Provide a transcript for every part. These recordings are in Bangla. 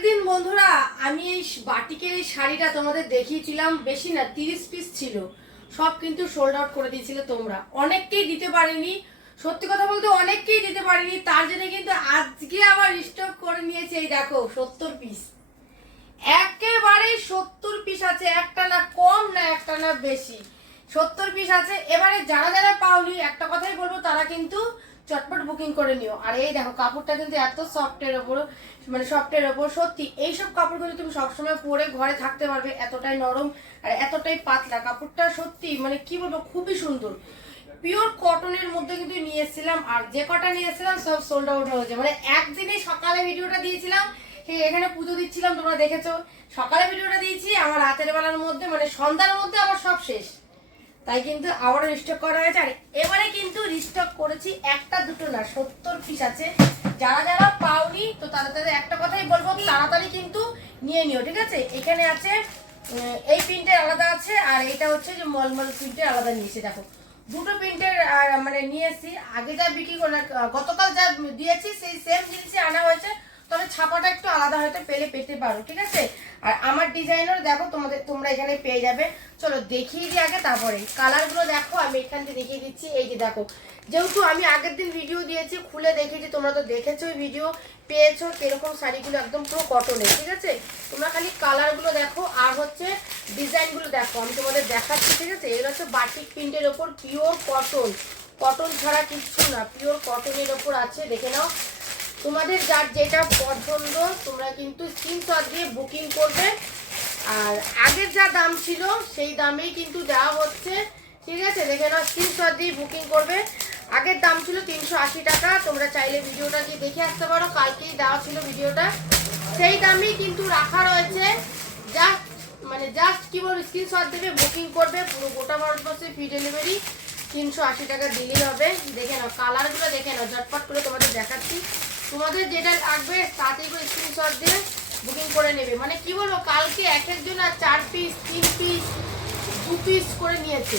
দিন বন্ধুরা, আমি এই বাটিকের এই শাড়িটা তোমাদের দেখিয়েছিলাম, বেশি না, তিরিশ পিস ছিল। সব কিন্তু সোল্ড আউট করে দিয়েছিলে তোমরা। অনেককেই দিতে পারিনি। সত্যি কথা বলতে অনেককেই দিতে পারিনি। তার জন্য কিন্তু আজকে আবার স্টক করে নিয়েছে। এই দেখো, সত্তর পিস একেবারে সত্তর পিস আছে। একটা না কম না একটা না বেশি। সত্তর পিস আছে। এবারে যারা যারা পাওনি, একটা কথাই বলব, তারা কিন্তু চটপট বুকিং করে নিও। আর এই দেখো, কাপড়টা কিন্তু এত সফটের ওপর মানে সফটের ওপর সত্যি, এইসব কাপড়গুলো তুমি সবসময় পরে ঘরে থাকতে পারবে, এতটাই নরম আর এতটাই পাতলা। কাপড়টা সত্যি মানে কি বলব, খুবই সুন্দর। পিওর কটনের মধ্যে কিন্তু নিয়ে এসেছিলাম আর যে কটা নিয়ে এসেছিলাম সব সোল্ড আউট হয়েছে মানে একদিনে সকালে ভিডিওটা দিয়েছিলাম এখানে পুজো দিচ্ছিলাম, তোমরা দেখেছ। সকালে ভিডিওটা দিয়েছি, আমার রাতের বেলার মধ্যে মানে সন্ধ্যার মধ্যে আমার সব শেষ। তাই কিন্তু আবারও রিস্টক করা হয়েছে। আর এবারে কিন্তু রিস্টক করেছি একটা দুটো না, সত্তর পিস আছে। যারা যারা পাওনি, তো তাদের তাদের একটা কথাই বলব, তাড়াতাড়ি কিন্তু নিয়ে নিও, ঠিক আছে? এখানে আছে এই প্রিন্টের আলাদা আছে, আর এটা হচ্ছে যে মলমল প্রিন্টের আলাদা নিয়েছে দেখো। দুটো প্রিন্টের মানে নিয়ে এসেছি। আগে যা বিক্রি করে, গতকাল যা দিয়েছি, সেই সেম জিনিসই আনা হয়েছে। তবে ছাপাটা একটু আলাদা হয়তো পেলে পেতে পারো, ঠিক আছে? আর আমার ডিজাইনার দেখো, তোমাদের, তোমরা এখানে পেয়ে যাবে। চলো দেখিয়ে দিই আগে তারপরে। কালারগুলো দেখো, আমি এখান থেকে দেখিয়ে দিচ্ছি। এই যে দেখো, যেহেতু আমি আগের দিন ভিডিও দিয়েছি, খুলে দেখিয়েছি তোমরা তো দেখেছ ভিডিও পেয়েছ কীরকম শাড়িগুলো, একদম পুরো কটনের ঠিক আছে? তোমরা খালি কালারগুলো দেখো, আর হচ্ছে ডিজাইনগুলো দেখো, আমি তোমাদের দেখাচ্ছি, ঠিক আছে? এগুলো হচ্ছে বাটিক প্রিন্টের ওপর পিওর কটন কটন ছাড়া কিচ্ছু না পিওর কটনের ওপর আছে, দেখে নাও। তোমাদের যার যেটা পছন্দ, তোমরা কিন্তু স্ক্রিনশট দিয়ে বুকিং করবে। আর আগের যা দাম ছিল, সেই দামেই কিন্তু দেওয়া হচ্ছে। ঠিক আছে? দেখে নাও স্ক্রিনশট দিয়ে বুকিং করবে। আগের দাম ছিল তিনশো আশি টাকা। তোমরা চাইলে ভিডিওটা গিয়ে দেখে আসতে পারো, কালকেই দেওয়া ছিল ভিডিওটা। সেই দামেই কিন্তু রাখা রয়েছে। জাস্ট মানে জাস্ট কি বলব স্ক্রিনশট দেবে বুকিং করবে, পুরো গোটা ভারতবর্ষে ফ্রি ডেলিভারি তিনশো আশি টাকা দিলেই হবে। দেখে নাও কালারগুলো দেখে নাও ঝটপট করে তোমাদের দেখাচ্ছি। তোমাদের যেটা লাগবে তাতেই করে স্ক্রিনশট দিয়ে বুকিং করে নেবে। মানে কি বলব কালকে এক একজন আর চার পিস তিন পিস দু পিস করে নিয়েছে।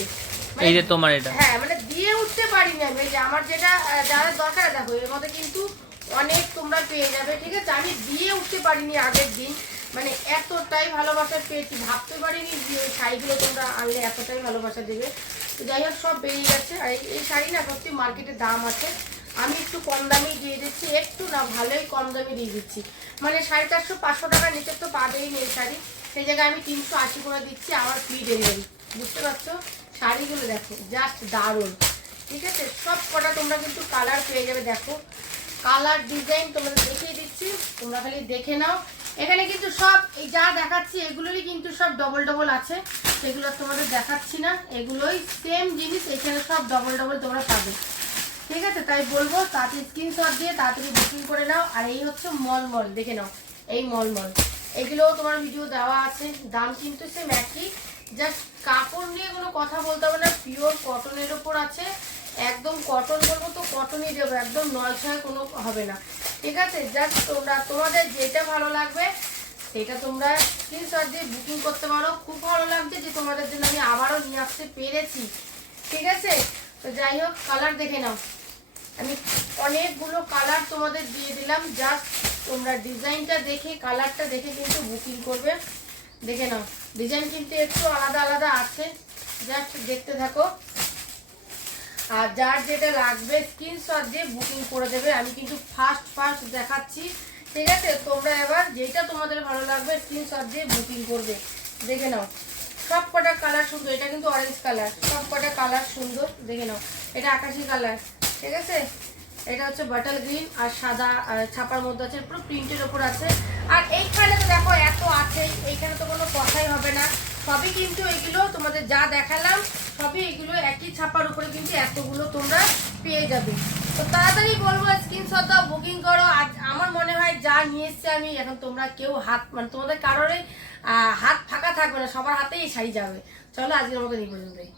মানে- এই যে তোমার এটা। হ্যাঁ মানে দিয়ে উঠতে পারি না আমি যে আমার যেটা যারা দরকার দেখো এর মধ্যে কিন্তু অনেক তোমরা পেয়ে যাবে ঠিক আছে? আমি দিয়ে উঠতে পারিনি আগের দিন। মানে এতটাই ভালোবাসা পেয়েছি ভাবতে পারিনি যে শাড়িগুলো তোমরা আনলে এতটাই ভালোবাসা দেবে। যাই হোক, সব বেরিয়ে গেছে। আর এই- শাড়ি না সত্যি মার্কেটে দাম আছে। আমি একটু কম দামেই দিয়ে দিচ্ছি। একটু না, ভালোই কম দামে দিয়ে দিচ্ছি। মানে সাড়ে চারশো, পাঁচশো টাকা নিচে তো পাবেই নেই শাড়ি। সেই জায়গায় আমি তিনশো আশি করে দিচ্ছি, আমার ফ্রি ডেলিভারি বুঝতে পারছ? শাড়িগুলো দেখো জাস্ট দারুণ। ঠিক আছে? সব কটা তোমরা কিন্তু কালার পেয়ে যাবে, দেখো। কালার ডিজাইন তোমাদের দেখিয়ে দিচ্ছি। তোমরা খালি দেখে নাও। এখানে কিন্তু সব, এই যা দেখাচ্ছি, এগুলোরই কিন্তু সব ডবল ডবল আছে। সেগুলো তোমাদের দেখাচ্ছি না। এগুলোই সেম জিনিস, এখানে সব ডবল ডবল তোমরা পাবে। ঠিক আছে? তাই বলব, তাড়াতাড়ি স্ক্রিনশট দিয়ে তাড়াতাড়ি বুকিং করে নাও। আর এই হচ্ছে মল মল দেখে নাও। এই মল মল এগুলোও তোমার ভিডিও দেওয়া আছে। দাম কিন্তু সেম একই। জাস্ট কাপড় নিয়ে কোনো কথা বলতে হবে না। পিওর কটনের ওপর আছে। একদম কটন বলব তো কটনই দেবো। একদম নয় ছয় কোনো হবে না। ঠিক আছে? জাস্ট তোমরা, তোমাদের যেটা ভালো লাগবে, সেটা তোমরা স্ক্রিনশট দিয়ে বুকিং করতে পারো। খুব ভালো লাগছে যে তোমাদের জন্য আমি আবারও নিয়ে আসতে পেরেছি। ঠিক আছে? তো যাই হোক কালার দেখে নাও। আমি অনেকগুলো কালার তোমাদের দিয়ে দিলাম। জাস্ট তোমরা ডিজাইনটা দেখে কালারটা দেখে কিন্তু বুকিং করবে। দেখে নাও। ডিজাইন কিন্তু একটু আলাদা আলাদা আছে। জাস্ট দেখতে থাকো। আর যার যেটা লাগবে স্ক্রিনশট দিয়ে বুকিং করে দেবে। আমি কিন্তু ফার্স্ট ফার্স্ট দেখাচ্ছি। ঠিক আছে? তোমরা এবার যেটা তোমাদের ভালো লাগবে স্ক্রিনশট দিয়ে বুকিং করবে। দেখে নাও। সব কটা কালার সুন্দর। এটা কিন্তু অরেঞ্জ কালার সব কটা কালার সুন্দর। দেখে নাও। এটা আকাশি কালার ঠিক আছে? এটা হচ্ছে বাটাল গ্রিন আর সাদা ছাপার মধ্যে আছে। পুরো প্রিন্টের ওপর আছে। আর এইখানে তো দেখো, এত আছে। এইখানে তো কোনো কথাই হবে না। সবই কিন্তু এগুলো তোমাদের যা দেখালাম, সবই এগুলো একই ছাপার উপরে কিন্তু এতগুলো তোমরা পেয়ে যাবে। তো তাড়াতাড়ি বলব স্ক্রিনশট দাও বুকিং করো আজ আমার মনে হয় যা নিয়ে আমি এখন তোমরা কেউ হাত মানে তোমাদের কারোরই আহ, হাত ফাঁকা থাকবে না সবার হাতেই সাই যাবে। চলো আজকের মতো এই পর্যন্তই।